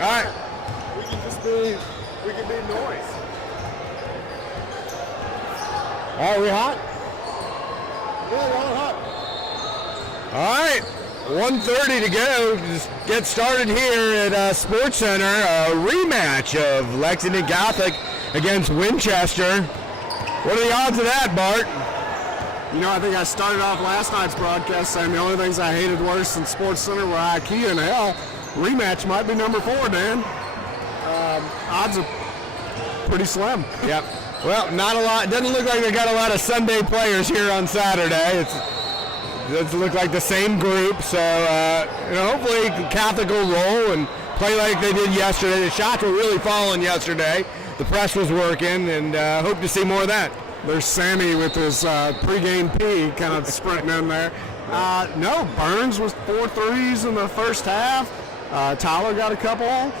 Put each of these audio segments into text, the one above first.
All right. We can be noise. Are we hot? Yeah, we're hot. All right. 1:30 to go. Just get started here at Sports Center. A rematch of Lexington Catholic against Winchester. What are the odds of that, Bart? You know, I think I started off last night's broadcast saying the only things I hated worse than Sports Center were IKEA and hell. Rematch might be number 4, Dan. Odds are pretty slim. Yep. Well, not a lot. Doesn't look like they got a lot of Sunday players here on Saturday. It doesn't look like the same group. So, hopefully Catholic will roll and play like they did yesterday. The shots were really falling yesterday. The press was working, and hope to see more of that. There's Sammy with his pregame pee kind of sprinting in there. No, Burns was 4 threes in the first half. Tyler got a couple.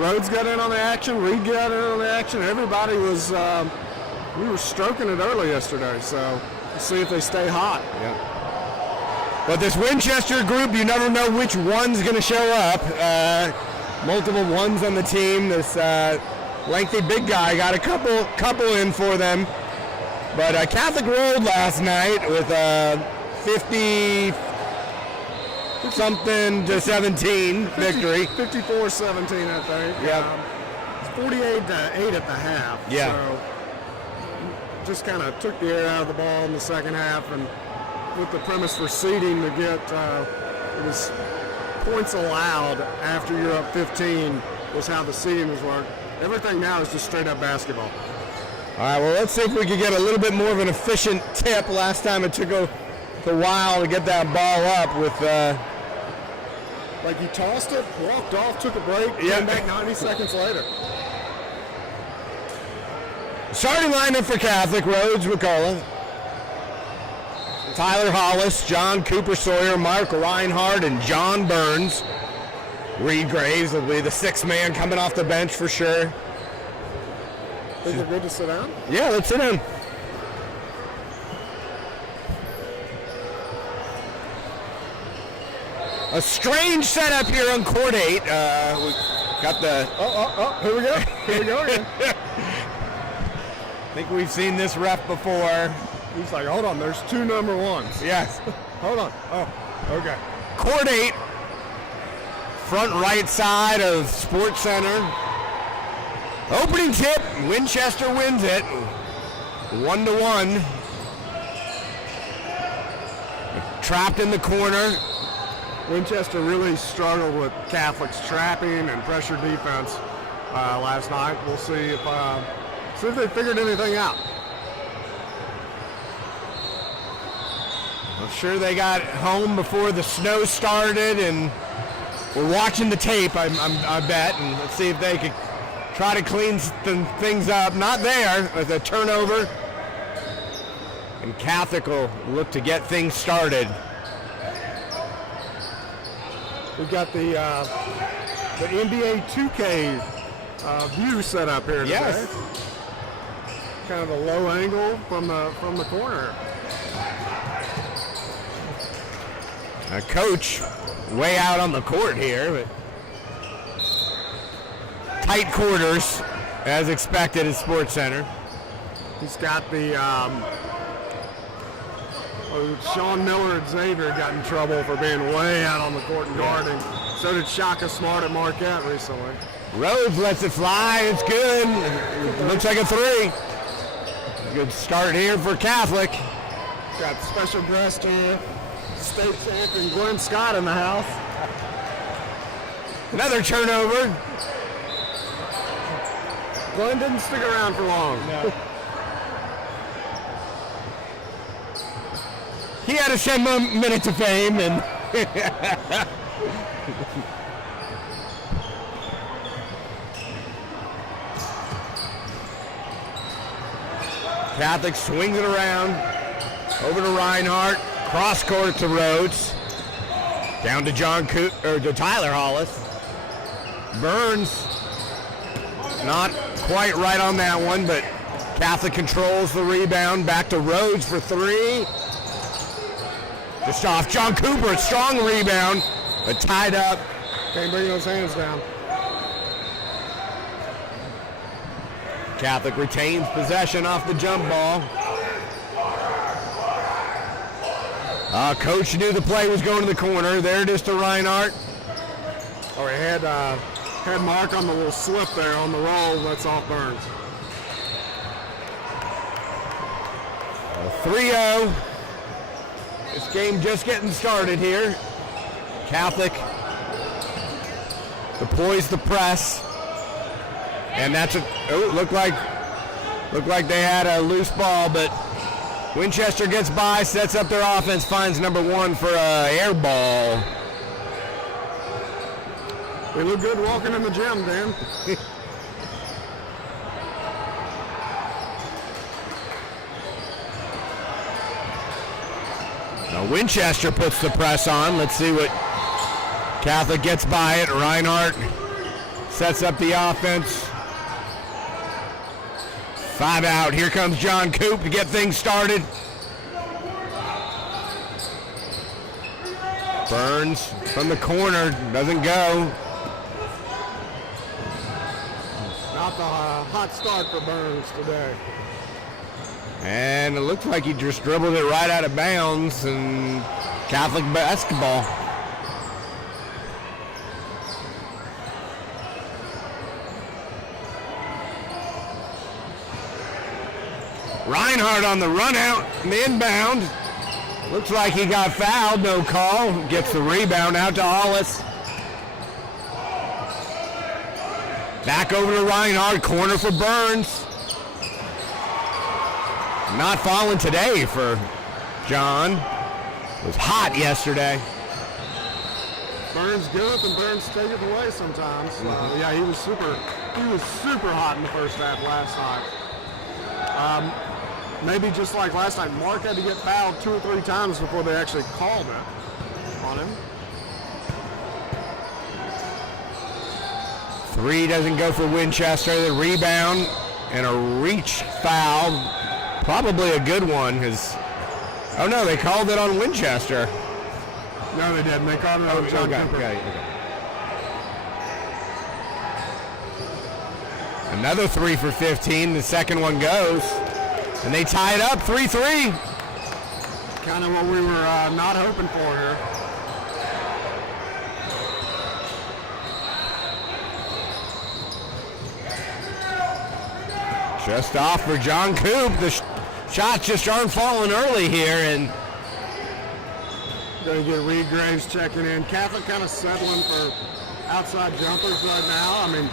Rhodes got in on the action. Reed got in on the action. Everybody was, we were stroking it early yesterday, so we'll see if they stay hot. Yeah. But this Winchester group, you never know which one's going to show up. Multiple ones on the team. This lengthy big guy got a couple in for them. But Catholic rolled last night with 50 something to 17 victory. 54-17, I think. Yeah. It's 48-8 at the half. Yeah. So just kind of took the air out of the ball in the second half, and with the premise for seeding to get it was points allowed after you're up 15 was how the seeding was worked. Everything now is just straight up basketball. All right, well, let's see if we can get a little bit more of an efficient tip. Last time it took a while to get that ball up with... Like he tossed it, walked off, took a break, came back 90 seconds later. Starting lineup for Catholic: Rhodes, McCullough, Tyler Hollis, John Cooper Sawyer, Mark Reinhardt, and John Burns. Reed Graves will be the 6th man coming off the bench for sure. Is it good to sit down? Yeah, let's sit down. A strange setup here on court 8. We got the... Here we go. Here we go again. I think we've seen this ref before. He's like, hold on, there's 2 number 1s. Yes. Hold on. Oh, okay. Court 8. Front right side of Sports Center. Opening tip. Winchester wins it. 1-1. Trapped in the corner. Winchester really struggled with Catholic's trapping and pressure defense last night. We'll see if they figured anything out. I'm sure they got home before the snow started and we're watching the tape, I bet, and let's see if they could try to clean things up. Not there with a turnover. And Catholic will look to get things started. We've got the NBA 2K view set up here today. Yes. Kind of a low angle from the corner. A coach way out on the court here, but tight quarters as expected at Sports Center. He's got the Sean Miller at Xavier got in trouble for being way out on the court and guarding. So did Shaka Smart at Marquette recently. Rhodes lets it fly. It's good. Looks like a 3. Good start here for Catholic. Got special guest here, state champion Glenn Scott in the house. Another turnover. Glenn didn't stick around for long. No. He had his 10 minutes of fame, and Catholic swings it around over to Reinhardt, cross court to Rhodes, down to to Tyler Hollis. Burns not quite right on that one, but Catholic controls the rebound. Back to Rhodes for three. Just off John Cooper, a strong rebound, but tied up. Can't bring those hands down. Catholic retains possession off the jump ball. Coach knew the play was going to the corner. There it is to Reinhardt. Oh, he had Mark on the little slip there on the roll. That's off Burns. 3-0. This game just getting started here. Catholic deploys the press. And that's looked like they had a loose ball, but Winchester gets by, sets up their offense, finds number one for an air ball. They look good walking in the gym, Dan. Now Winchester puts the press on. Let's see what Catholic gets by it. Reinhardt sets up the offense. 5 out. Here comes John Coop to get things started. Burns from the corner. Doesn't go. Not the hot start for Burns today. And it looks like he just dribbled it right out of bounds, and Catholic basketball. Reinhardt on the run out, inbound. Looks like he got fouled, no call. Gets the rebound out to Hollis. Back over to Reinhardt, corner for Burns. Not falling today for John. It was hot yesterday. Burns good and Burns take it away sometimes. Yeah, he was super hot in the first half last night. Maybe just like last night, Mark had to get fouled 2 or 3 times before they actually called it on him. 3 doesn't go for Winchester. The rebound and a reach foul. Probably a good one. Oh no, they called it on Winchester. No, they didn't. They called it on John Cooper. Okay. Another 3 for 15. The second one goes. And they tie it up 3-3. Kind of what we were not hoping for here. Just off for John Coop. The shots just aren't falling early here. And going to get Reed Graves checking in. Catholic kind of settling for outside jumpers right now. I mean,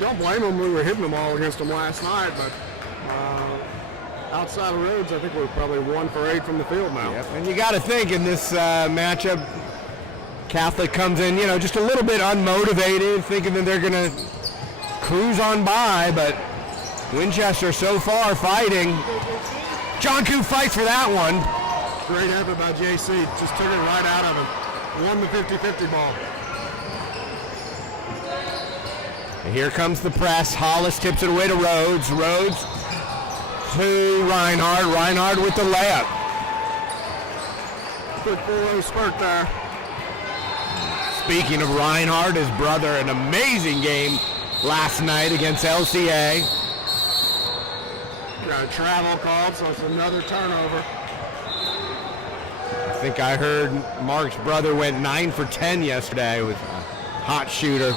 don't blame them. We were hitting them all against them last night, but outside of Rhodes, I think we're probably 1 for 8 from the field now. Yep. And you got to think in this matchup, Catholic comes in, just a little bit unmotivated, thinking that they're going to cruise on by, but Winchester so far fighting. John Coop fights for that one. Great effort by JC. Just took it right out of him. Won the 50-50 ball. And here comes the press. Hollis tips it away to Rhodes. Rhodes to Reinhardt. Reinhardt with the layup. Quick 4-0 spurt there. Speaking of Reinhardt, his brother, an amazing game last night against LCA. Got a travel called, so it's another turnover. I think I heard Mark's brother went 9 for 10 yesterday with a hot shooter.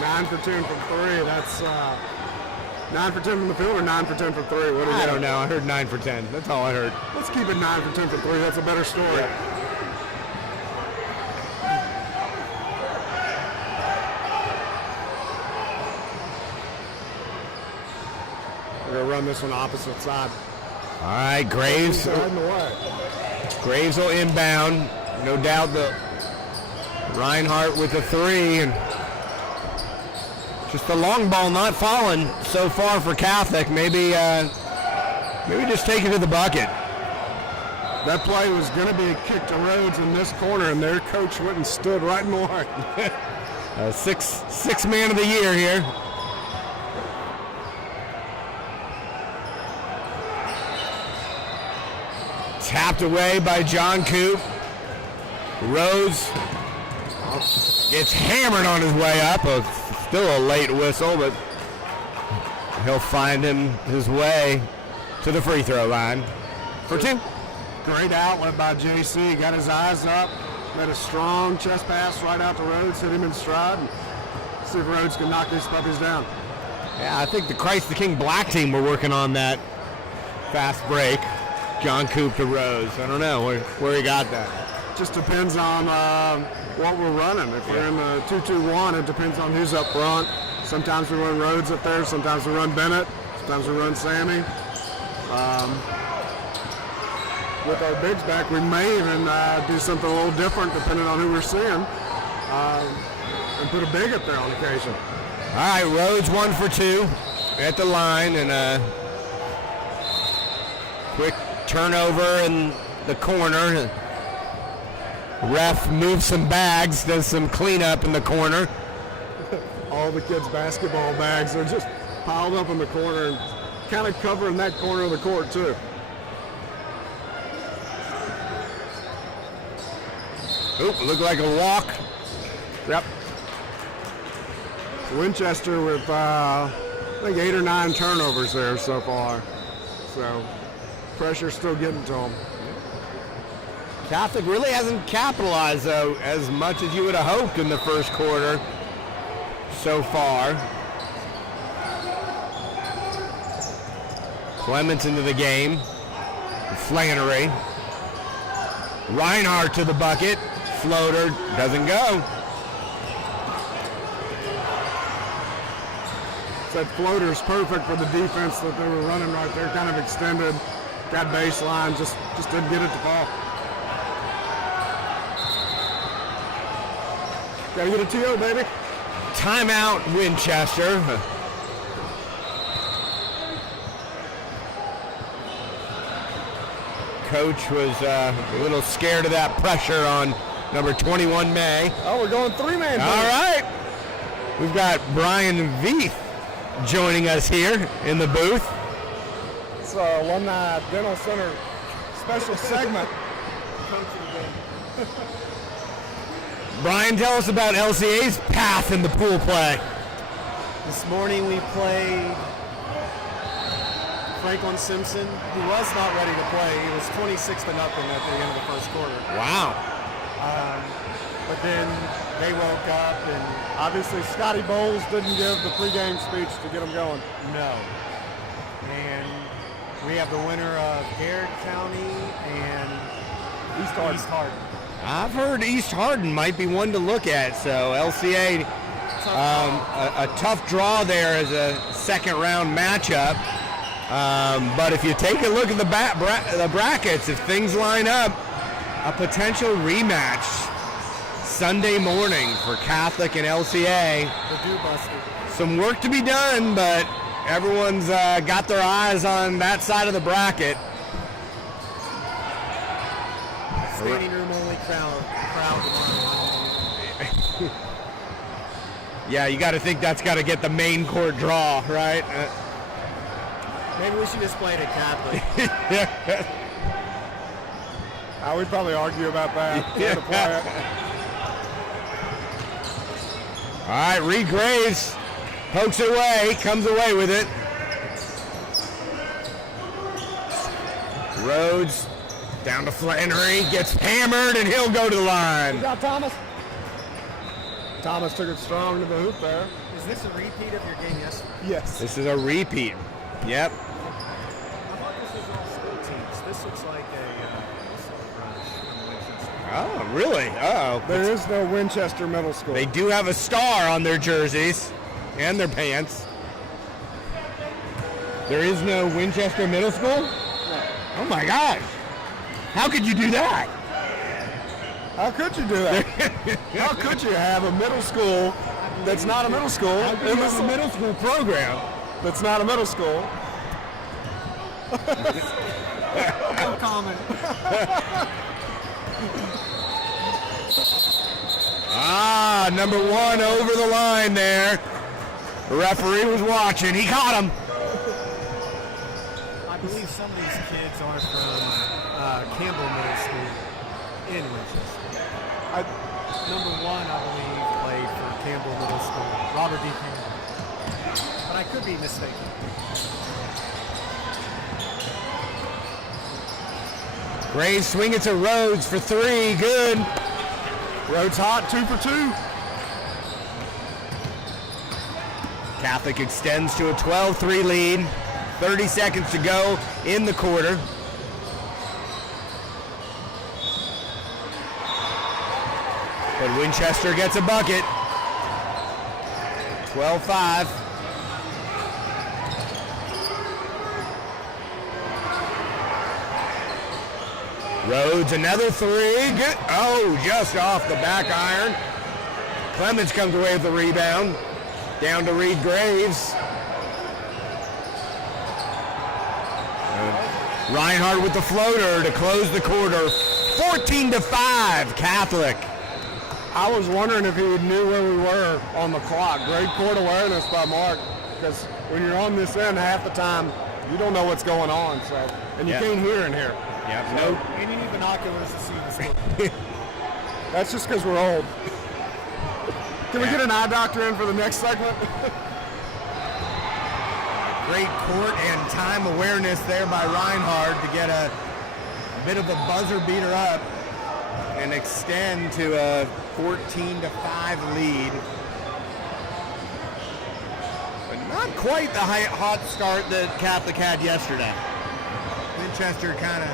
9 for 10 from 3. That's 9 for 10 from the field or 9 for 10 from 3? What I don't know. I heard 9 for 10. That's all I heard. Let's keep it 9 for 10 from 3. That's a better story. Yeah. We're going to run this one opposite side. All right, Graves. Graves will inbound. No doubt the Reinhardt with the 3. And just the long ball not falling so far for Catholic. Maybe just take it to the bucket. That play was going to be a kick to Rhodes in this corner, and their coach went and stood right in the line. Six man of the year here. Tapped away by John Coop. Rose gets hammered on his way up. Still a late whistle, but he'll find his way to the free throw line for 2. Great outlet by JC. Got his eyes up. Made a strong chest pass right out to Rhodes. Hit him in stride. And see if Rhodes can knock these puppies down. Yeah, I think the Christ the King Black team were working on that fast break. John Coop to Rose. I don't know where he got that. Just depends on what we're running. If we're in the 2-2-1, it depends on who's up front. Sometimes we run Rhodes up there. Sometimes we run Bennett. Sometimes we run Sammy. With our bigs back, we may even do something a little different depending on who we're seeing, and put a big up there on occasion. All right, Rhodes 1 for 2 at the line, and a quick turnover in the corner. Ref moves some bags, does some cleanup in the corner. All the kids' basketball bags are just piled up in the corner and kind of covering that corner of the court too. Oop, looked like a walk. Yep. Winchester with I think 8 or 9 turnovers there so far. So pressure's still getting to them. Catholic really hasn't capitalized, though, as much as you would have hoped in the first quarter so far. Clements into the game. Flannery. Reinhardt to the bucket. Floater doesn't go. That floater's perfect for the defense that they were running right there. Kind of extended, got baseline, just didn't get it to fall. Gotta get a TO, baby. Timeout, Winchester. Coach was a little scared of that pressure on number 21, May. Oh, we're going 3-man. All right. We've got Brian Veith joining us here in the booth. It's our Alumni Dental Center special segment. Brian, tell us about LCA's path in the pool play. This morning we played Franklin Simpson, who was not ready to play. He was 26-0 at the end of the first quarter. Wow. But then they woke up, and Obviously, Scotty Bowles didn't give the pregame speech to get them going. no. And we have the winner of Garrett County and East Hardin. I've heard East Hardin might be one to look at, so LCA a tough draw there as a second-round matchup. But if you take a look at the brackets, if things line up, a potential rematch Sunday morning for Catholic and LCA. The do-buster. Some work to be done, but everyone's got their eyes on that side of the bracket. Standing room only crowd tomorrow. Yeah, you got to think that's got to get the main court draw, right? Maybe we should just play it at Catholic. We'd probably argue about that. All right, Reed Graves pokes it away, comes away with it. Rhodes down to Flannery, gets hammered, and he'll go to the line. Good job, Thomas. Thomas took it strong to the hoop there. Is this a repeat of your game yesterday? Yes. This is a repeat. Yep. I thought this was all school teams. This looks like a Winchester. Oh, really? Uh-oh. There is no Winchester Middle School. They do have a star on their jerseys and their pants. There is no Winchester Middle School? No. Oh, my gosh. How could you do that? How could you do that? How could you have a middle school that's not a middle school? How could you have a middle school program that's not a middle school? No comment. Number 1 over the line there. The referee was watching. He caught him. I believe some of these kids are from Campbell Middle School in Winchester. Number 1, I believe, played for Campbell Middle School, Robert D. Campbell. But I could be mistaken. Graves swing it to Rhodes for 3. Good. Rhodes hot, 2 for 2. Catholic extends to a 12-3 lead. 30 seconds to go in the quarter. But Winchester gets a bucket. 12-5. Rhodes, another 3. Good. Oh, just off the back iron. Clemens comes away with the rebound. Down to Reed Graves. Reinhardt with the floater to close the quarter. 14-5, Catholic. I was wondering if he knew where we were on the clock. Great court awareness by Mark, because when you're on this end half the time, you don't know what's going on, so and you can't hear in here. Yeah, So, And you need binoculars to see the score. that's just because we're old. Can we get an eye doctor in for the next segment? Great court and time awareness there by Reinhardt to get a bit of a buzzer beater up and extend to a 14-5 lead. But not quite the hot start that Catholic had yesterday. Winchester kind of...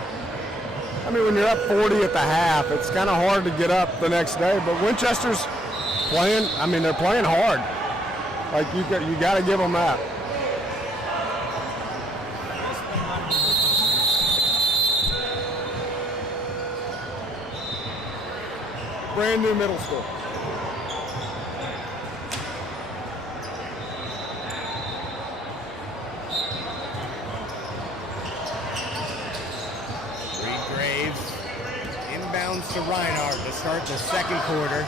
I mean, when you're up 40 at the half, it's kind of hard to get up the next day. But Winchester's playing. I mean, they're playing hard. Like you got to give them that. Brand new middle school. Reed Graves inbounds to Reinhardt to start the second quarter.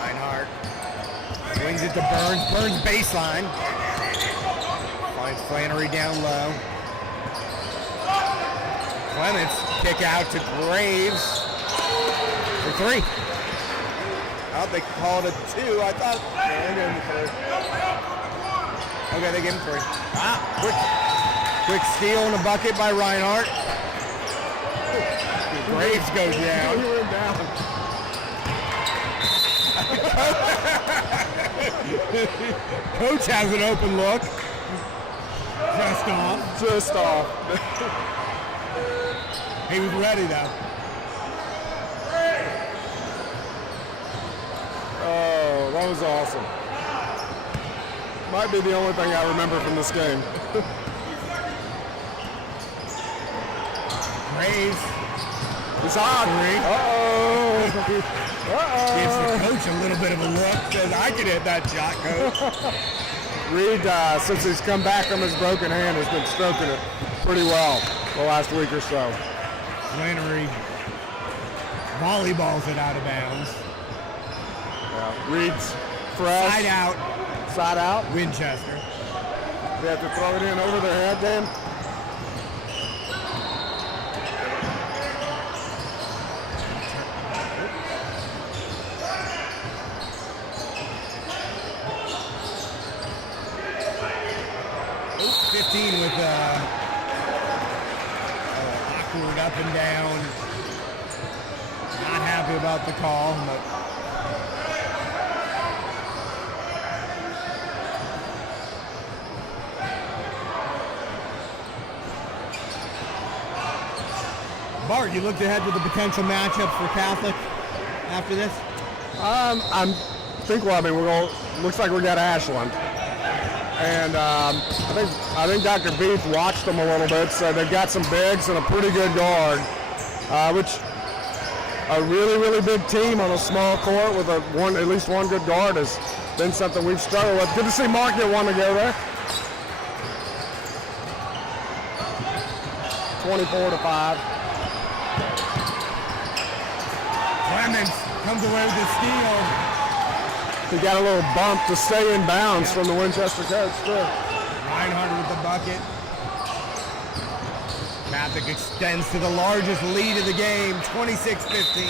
Reinhardt swings it to Burns. Burns baseline. Finds Flannery down low. Clements kick out to Graves for 3. Oh, they called it 2. I thought they gave him 3. Okay, they gave him 3. Quick steal and a bucket by Reinhardt. Graves goes down. You went down. Coach has an open look. Just off. He was ready though. Oh, that was awesome. Might be the only thing I remember from this game. Graves It's hot. gives the coach a little bit of a look. Says, I can hit that shot, coach. Reed, since he's come back from his broken hand, has been stroking it pretty well the last week or so. Flannery volleyballs it out of bounds. Yeah. Reed's fresh. Side out, Side out. Winchester. They have to throw it in over their head then. Ooh, 15 with awkward up and down. Not happy about the call, but Bart, you looked ahead to the potential matchup for Catholic after this? Looks like we got Ashland. And I think Dr. Beef watched them a little bit, so they've got some bigs and a pretty good guard, which a really, really big team on a small court with at least one good guard has been something we've struggled with. Good to see Mark get one to go there. 24-5. Clements comes away with the steal. He got a little bump to stay in bounds from the Winchester coach, too. Reinhardt with the bucket. Catholic extends to the largest lead of the game, 26-15.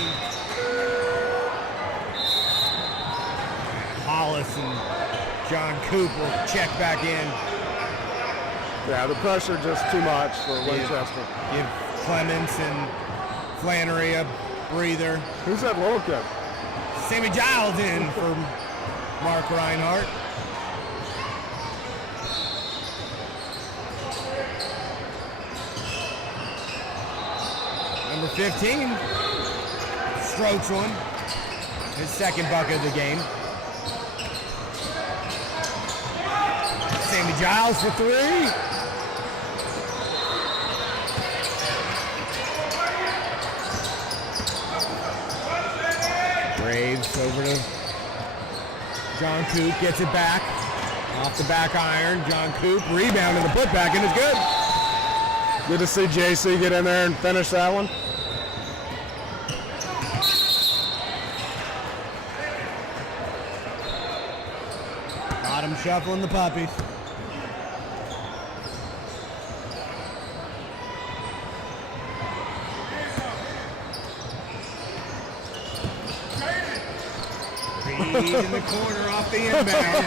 Hollis and John Coop will check back in. Yeah, the pressure just too much for Winchester. Give Clements and Flannery a breather. Who's that little kid? Sammy Giles in for Mark Reinhardt. Number 15 strokes one. His second bucket of the game. Sammy Giles for three. Graves over to John Coop, gets it back. Off the back iron, John Coop, rebound and the putback, and it's good. Good to see JC get in there and finish that one. Got him shuffling the puppies. Reed in the corner off the inbound.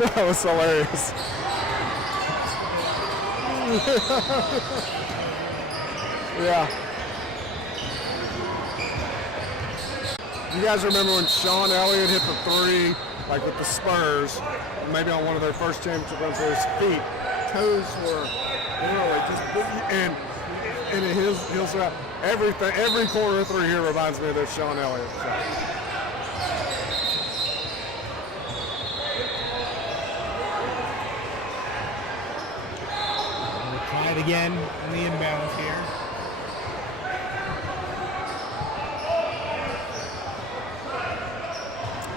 That was hilarious. Yeah. You guys remember when Sean Elliott hit the three, like with the Spurs, maybe on one of their first championship runs, where his feet, toes were literally just, and he'll say everything, every corner of three here reminds me of that Sean Elliott shot. Try it again in the inbounds here.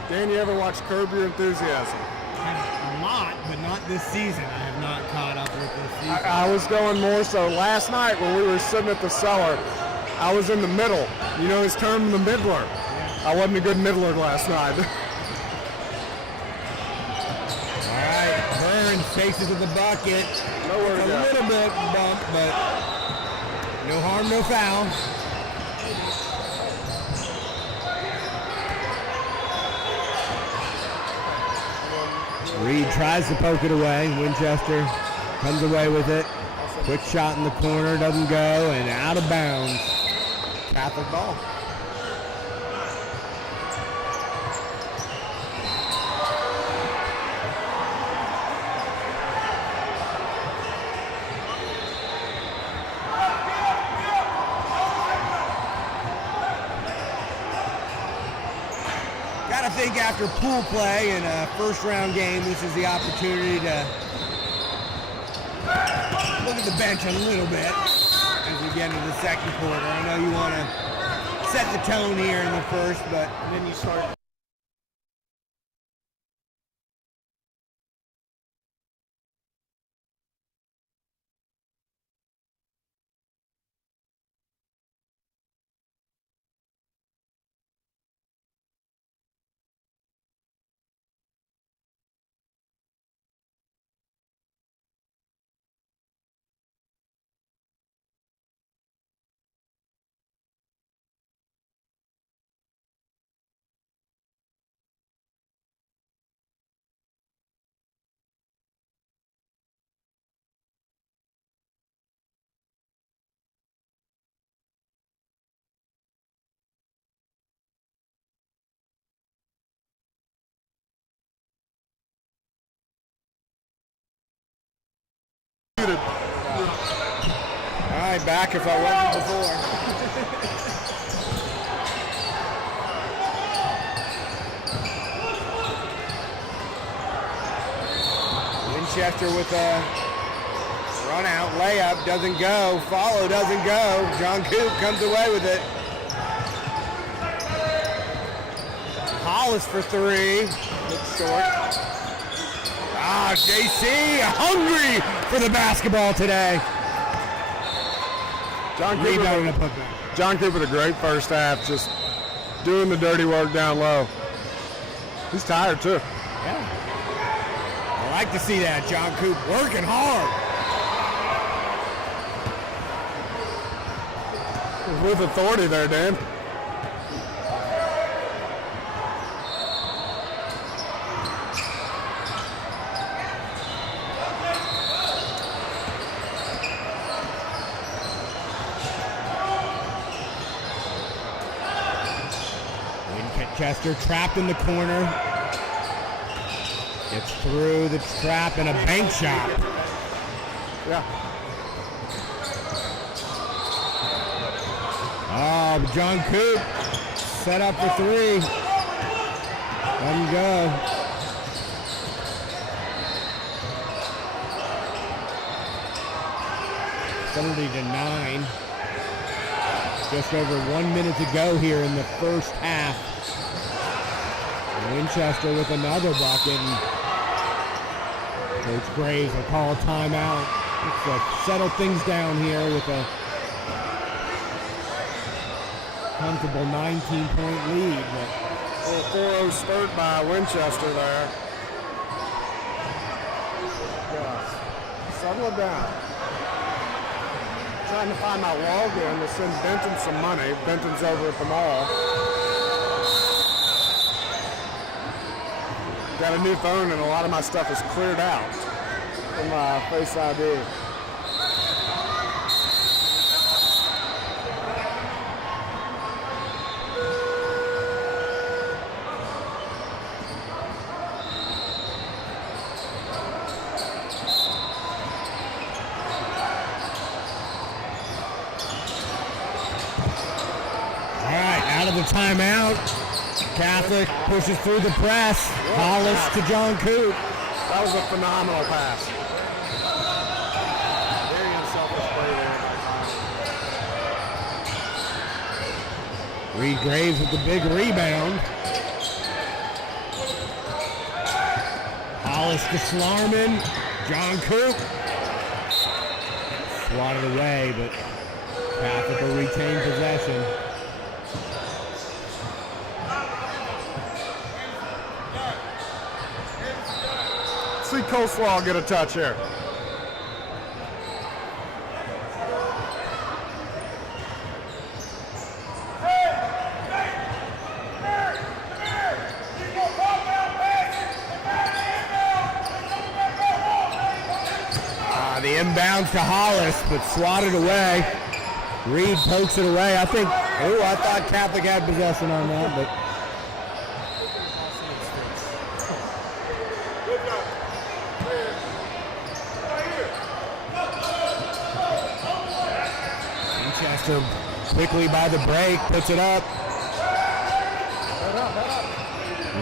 Dan, you ever watch Curb Your Enthusiasm? A lot, but not this season. I have not caught up with this season. I was going more so last night when we were sitting at the cellar. I was in the middle. You know his term, the middler. Yeah. I wasn't a good middler last night. All right, Burns takes it to the bucket. Nowhere to A go. little bit bump, but no harm, no foul. Reed tries to poke it away. Winchester comes away with it. Quick shot in the corner, doesn't go, and out of bounds. Catholic ball. I think after pool play in a first-round game, this is the opportunity to look at the bench a little bit as we get into the second quarter. I know you want to set the tone here in the first, but then you start. All right, back if I wasn't before. Winchester with a run out, layup, doesn't go, follow, doesn't go. John Coop comes away with it. Hollis for three, looks short. JC hungry for the basketball today. Rebound and a putback. John Cooper, a great first half, just doing the dirty work down low. He's tired too. Yeah. I like to see that. John Coop working hard. With authority there, Dan. Winchester trapped in the corner. Gets through the trap and a bank shot. Yeah. Oh, John Coop set up for three. Let him go. (30-9). Just over 1 minute to go here in the first half. Winchester with another bucket. And Coach Graves will call a timeout. Let's settle things down here with a comfortable 19-point lead. A little 4-0 spurt by Winchester there. Yes. Settle it down. Trying to find my login to send Benton some money. Benton's over at the mall. Got a new phone and a lot of my stuff is cleared out from my Face ID. All right, out of the timeout. Catholic pushes through the press. Hollis to John Coop. That was a phenomenal pass. Very unselfish play there. Reed Graves with the big rebound. Hollis to Slarman. John Coop. Swatted away, but Catholic will retain possession. See Coleslaw get a touch here. The inbound to Hollis, but swatted away. Reed pokes it away. I thought Catholic had possession on that, but Winchester quickly by the break, puts it up.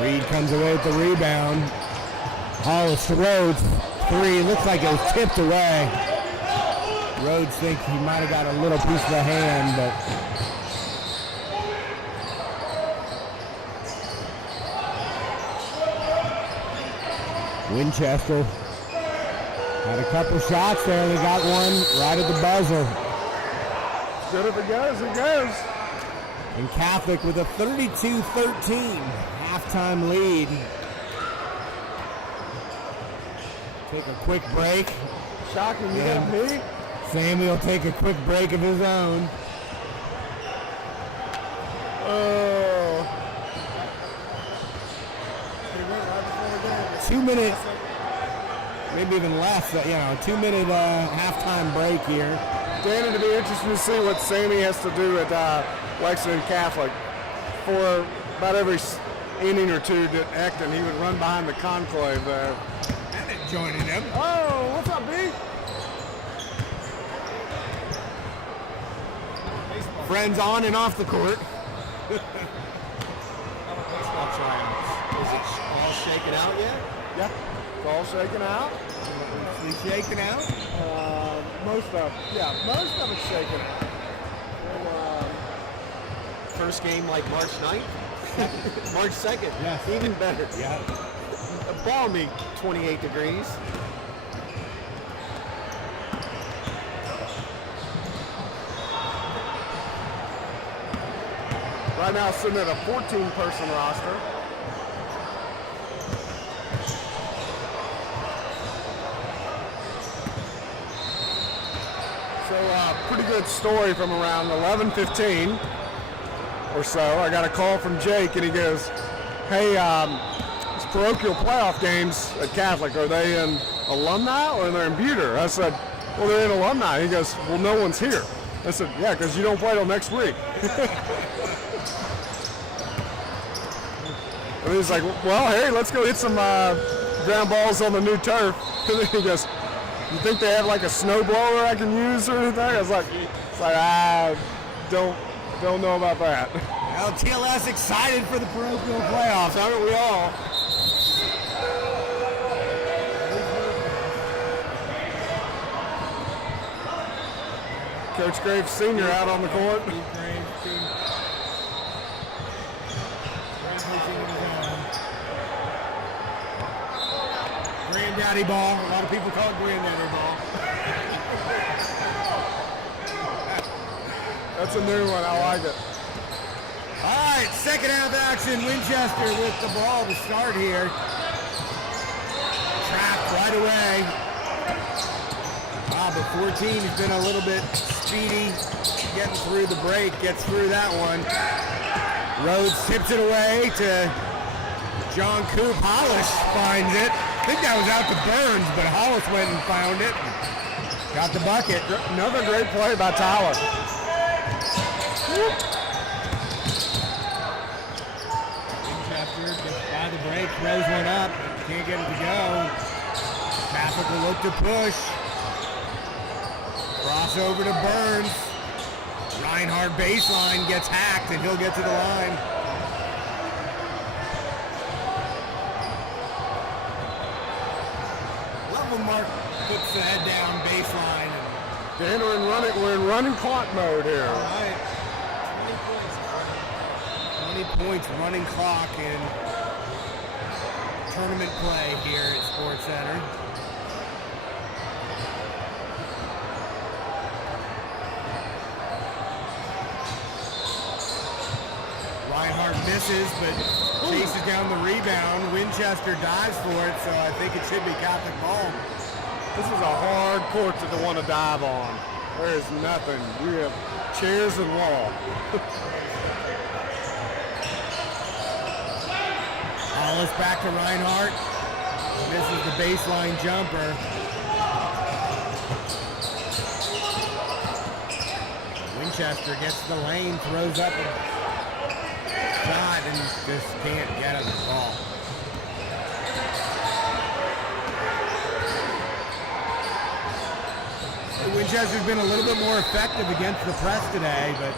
Reed comes away with the rebound. Hollis to Rhodes. Three, looks like it was tipped away. Rhodes thinks he might have got a little piece of the hand, but Winchester had a couple shots there. They got one right at the buzzer. Good if it goes, it goes. And Catholic with a 32-13 halftime lead. Take a quick break. Shocking, you didn't pee? Sammy will take a quick break of his own. Oh. 2 minute, maybe even less, 2 minute halftime break here. Dan, it'd be interesting to see what Sammy has to do at Lexington Catholic. For about every inning or two at Acton, he would run behind the conclave there. Joining him. Oh, what's up, B? Friends on and off the court. Baseball tryouts. Is it all shaken out yet? Yeah, it's all shaken out. Is he shaking out? Most of it's shaken out. First game like March 9th? March 2nd. Yes. Even better. Yeah. A balmy 28 degrees. Right now sitting at a 14-person roster. So pretty good story from around 11:15 or so. I got a call from Jake, and he goes, "Hey, these parochial playoff games at Catholic, are they in alumni or they're in Buter?" I said, "Well, they're in alumni." He goes, "Well, no one's here." I said, "Yeah, because you don't play till next week." And he's like, "Well, Harry, let's go hit some ground balls on the new turf." And then he goes, "You think they have like a snow blower I can use or anything?" I was like, "I don't know about that." Well, TLS excited for the parochial playoffs, aren't we all? Coach Graves Sr. out on the court. Granddaddy ball. A lot of people call it granddaddy ball. That's a new one. I like it. All right, second half action. Winchester with the ball to start here. Trapped right away. But 14 has been a little bit speedy getting through the break. Gets through that one. Rhodes tips it away to John Coop. Hollis finds it. I think that was out to Burns, but Hollis went and found it. Got the bucket. Another great play by Tyler. Winchester gets by the break, throws one up, can't get it to go. Catholic will look to push. Crossover to Burns. Reinhardt baseline gets hacked, and he'll get to the line. Mark puts the head down baseline. Dan, we're in running clock mode here. All right. 20 points running clock in tournament play here at Sports Center. Reinhardt misses, but chases down the rebound. Winchester dives for it, so I think it should be Catholic ball. This is a hard court to want to dive on. There is nothing. You have chairs and wall. Hollis back to Reinhardt. Misses the baseline jumper. Winchester gets the lane, throws up a shot, and just can't get him the ball. Winchester's been a little bit more effective against the press today, but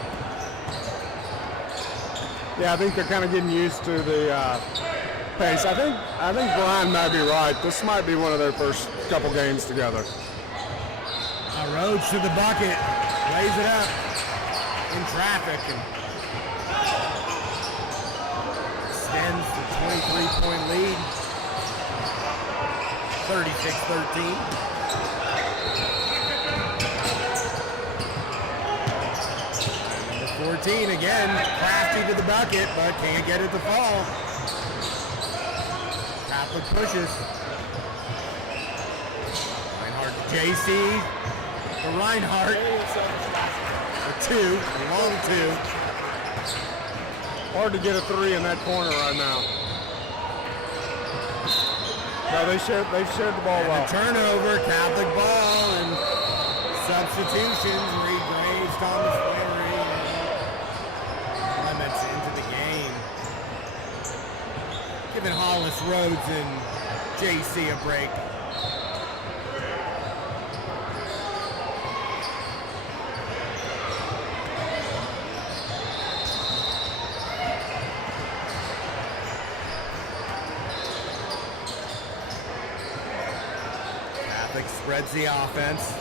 yeah, I think they're kind of getting used to the pace. I think Brian might be right. This might be one of their first couple games together. Rhodes to the bucket, lays it up in traffic, and extends the 23-point lead, 36-13. 14 again, crafty to the bucket, but can't get it to fall. Catholic pushes. Reinhardt to JC. To Reinhardt. A two, a long two. Hard to get a three in that corner right now. No, they've shared the ball And well. a turnover, Catholic ball, and substitutions. Reed Graves, Thomas Flannery, into the game. Giving Hollis, Rhodes, and JC a break. Catholic spreads the offense.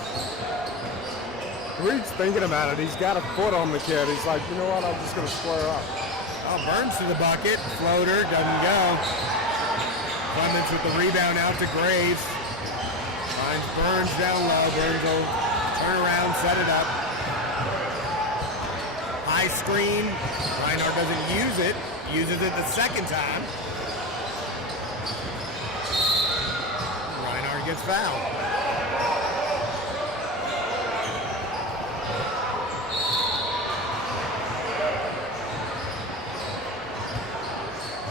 Reed's thinking about it. He's got a foot on the kid. He's like, you know what? I'm just going to square up. Oh, Burns to the bucket. Floater doesn't go. Clements with the rebound out to Graves. Finds Burns down low. Burns will turn around, set it up. High screen. Reinhardt doesn't use it. Uses it the second time. Reinhardt gets fouled.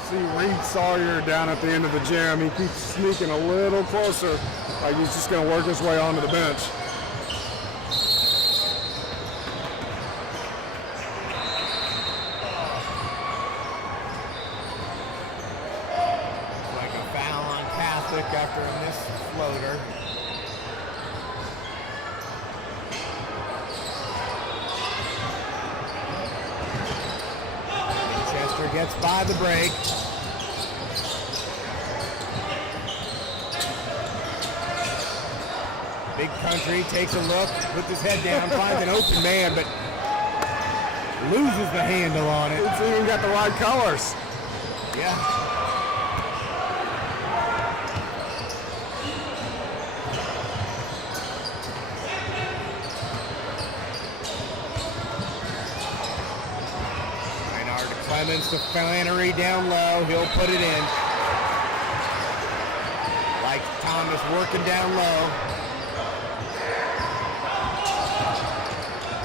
See Reed Sawyer down at the end of the gym. He keeps sneaking a little closer, like he's just going to work his way onto the bench. Like a foul on Catholic after a missed floater. Winchester gets by the break. Big Country takes a look, puts his head down, finds an open man, but loses the handle on it. It's even got the right colors. Yeah. Reinhardt to Clemens to Flannery down low. He'll put it in. Like Thomas working down low.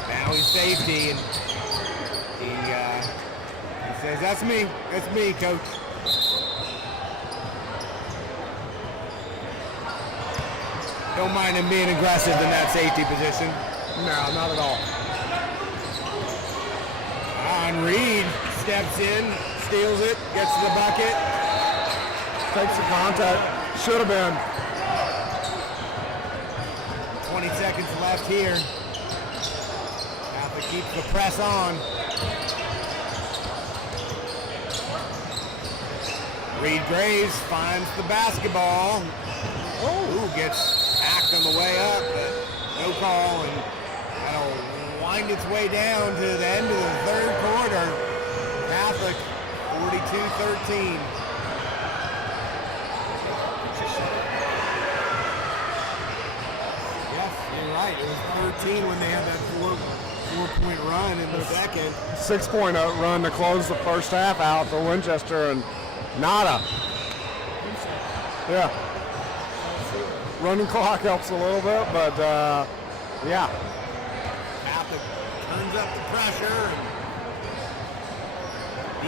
Now he's safety, and he says, that's me, coach. Don't mind him being aggressive in that safety position. No, not at all. And Reed steps in, steals it, gets to the bucket. Takes the contact. Should have been. 20 seconds left here. Catholic keeps the press on. Reed Graves finds the basketball. Oh, gets hacked on the way up, but no call, and that'll wind its way down to the end of the third quarter. Catholic 42-13. Yes, you're right. It was 13 when they had that four-point run in the second. 6-point run to close the first half out for Winchester, and nada. Yeah. Running clock helps a little bit, but yeah. Catholic turns up the pressure, and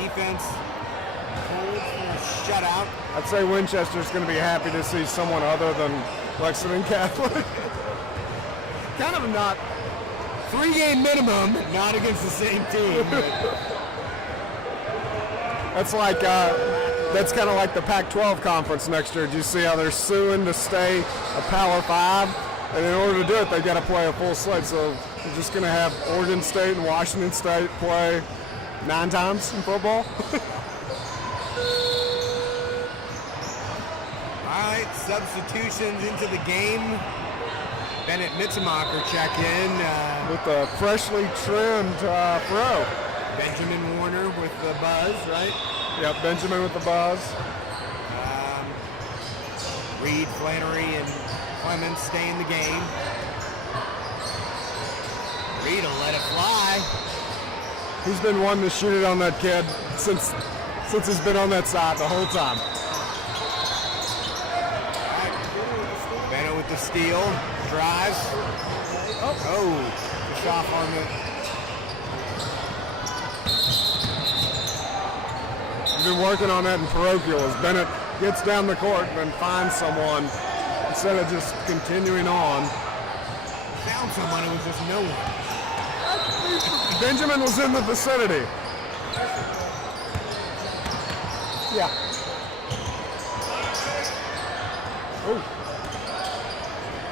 defense holds for a shutout. I'd say Winchester's going to be happy to see someone other than Lexington Catholic. Kind of not. 3-game minimum, not against the same team. That's like that's kind of like the Pac-12 conference next year. Do you see how they're suing to stay a Power 5? And in order to do it, they got to play a full slate. So you're just going to have Oregon State and Washington State play 9 times in football. All right, substitutions into the game. Bennett Mitzemacher check in. With the freshly trimmed fro. Benjamin Warner with the buzz, right? Yep, Benjamin with the buzz. Reed, Flannery, and Clemens stay in the game. Reed will let it fly. He's been wanting to shoot it on that kid since he's been on that side the whole time. Bennett with the steal, drives. Oh, just off on the. He's been working on that in parochial as Bennett gets down the court and then finds someone instead of just continuing on. Found someone, it was just no one. Benjamin was in the vicinity. Yeah. Oh.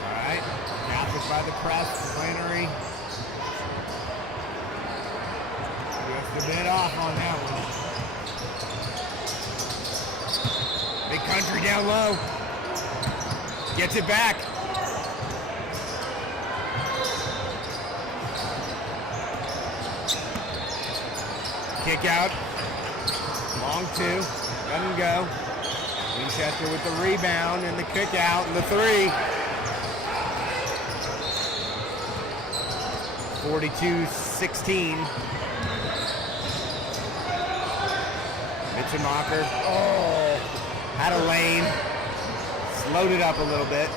All right, Catholic by the press, Flannery. Just a bit off on that one. Big Country down low. Gets it back. Kick out. Long 2. Doesn't go. Winchester with the rebound and the kick out and the 3. 42-16. Mitzenmacher. Oh, had a lane. Slowed it up a little bit.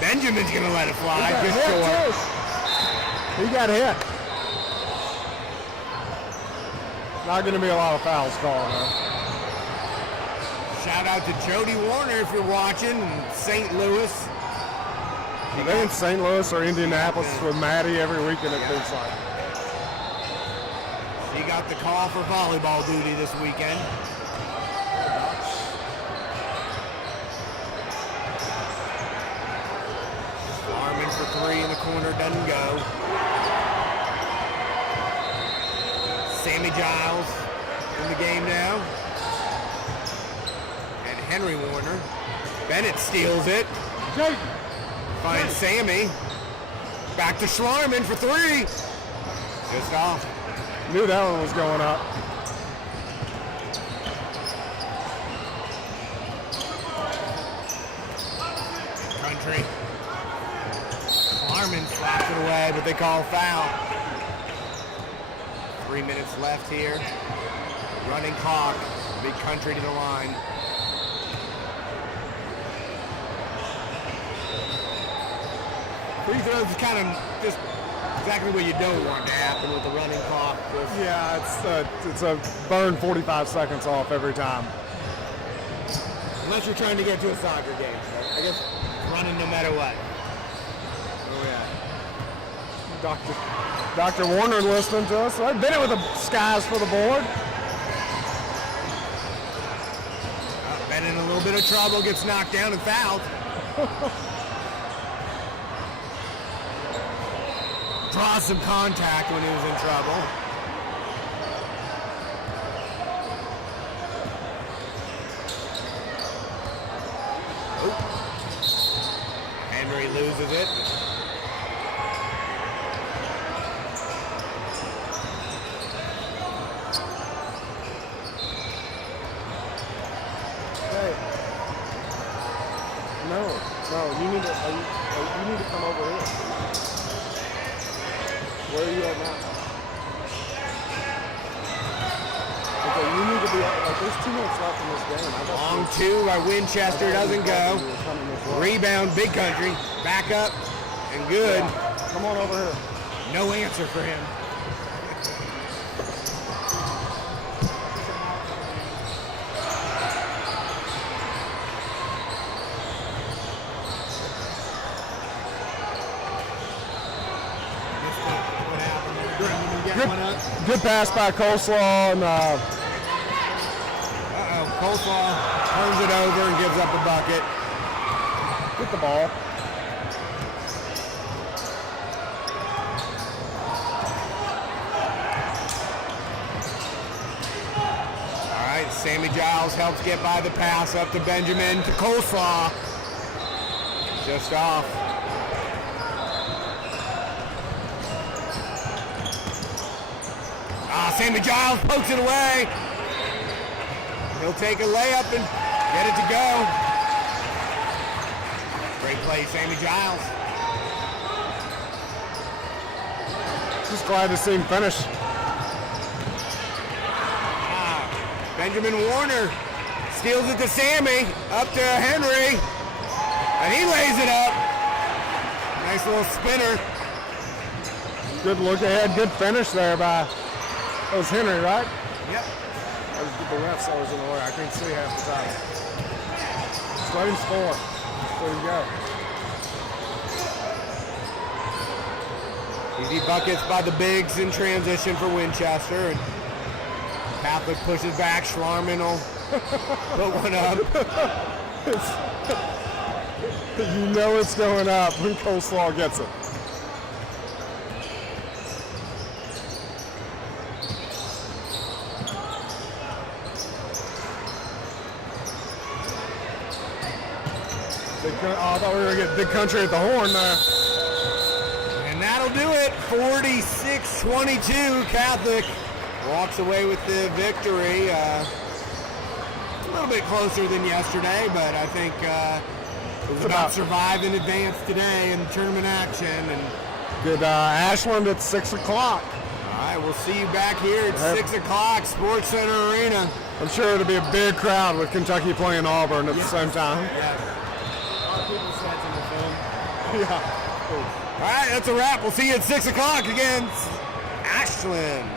Benjamin's going to let it fly. Just short. He got hit. Not going to be a lot of fouls called, though. Shout out to Jody Warner if you're watching, St. Louis. They in St. Louis or Indianapolis with Maddie every weekend, it feels like. She got the call for volleyball duty this weekend. Armin for three in the corner, doesn't go. Sammy Giles in the game now. And Henry Warner. Bennett steals it. Finds Sammy. Back to Schlarman for three. Just off. Knew that one was going up. Country. Schlarman slaps it away, but they call foul. 3 minutes left here. Running clock. Big Country to the line. Free throws is kind of just exactly what you don't want to happen with the running clock. Yeah, it's a burn 45 seconds off every time. Unless you're trying to get to a soccer game. So I guess running no matter what. Oh yeah. Dr. Warner listening to us. I've been it with the skies for the board. Been in a little bit of trouble, gets knocked down and fouled. Draws some contact when he was in trouble. Oh. Henry loses it. No, you need to come over here. Where are you at now? Okay, you need to be like there's 2 minutes left in this game. Long two by Winchester, doesn't go. Rebound, Big Country. Back up and good. Yeah. Come on over here. No answer for him. Good pass by Coleslaw and Coleslaw turns it over and gives up the bucket. get the ball. All right, Sammy Giles helps get by the pass up to Benjamin to Coleslaw. Just off. Sammy Giles pokes it away. He'll take a layup and get it to go. Great play, Sammy Giles. Just glad to see him finish. Benjamin Warner steals it to Sammy, up to Henry, and he lays it up. Nice little spinner. Good look ahead, good finish there by, that was Henry, right? Yep. That was the refs that was in the way. I couldn't see half the time. Just let him score. There you go. Easy buckets by the bigs in transition for Winchester. And Catholic pushes back. Schlarman will put one up. You know it's going up when Coleslaw gets it. I thought we were going to get Big Country at the horn there. And that'll do it. 46-22. Catholic walks away with the victory. A little bit closer than yesterday, but I think it was about survive in advance today in tournament action. And good Ashland at 6 o'clock. right, we'll see you back here at 6 o'clock, Sports Center Arena. I'm sure it'll be a big crowd with Kentucky playing Auburn at the same time. Yeah. Our people's heads in the film. Yeah. All right, that's a wrap. We'll see you at 6 o'clock against Ashland.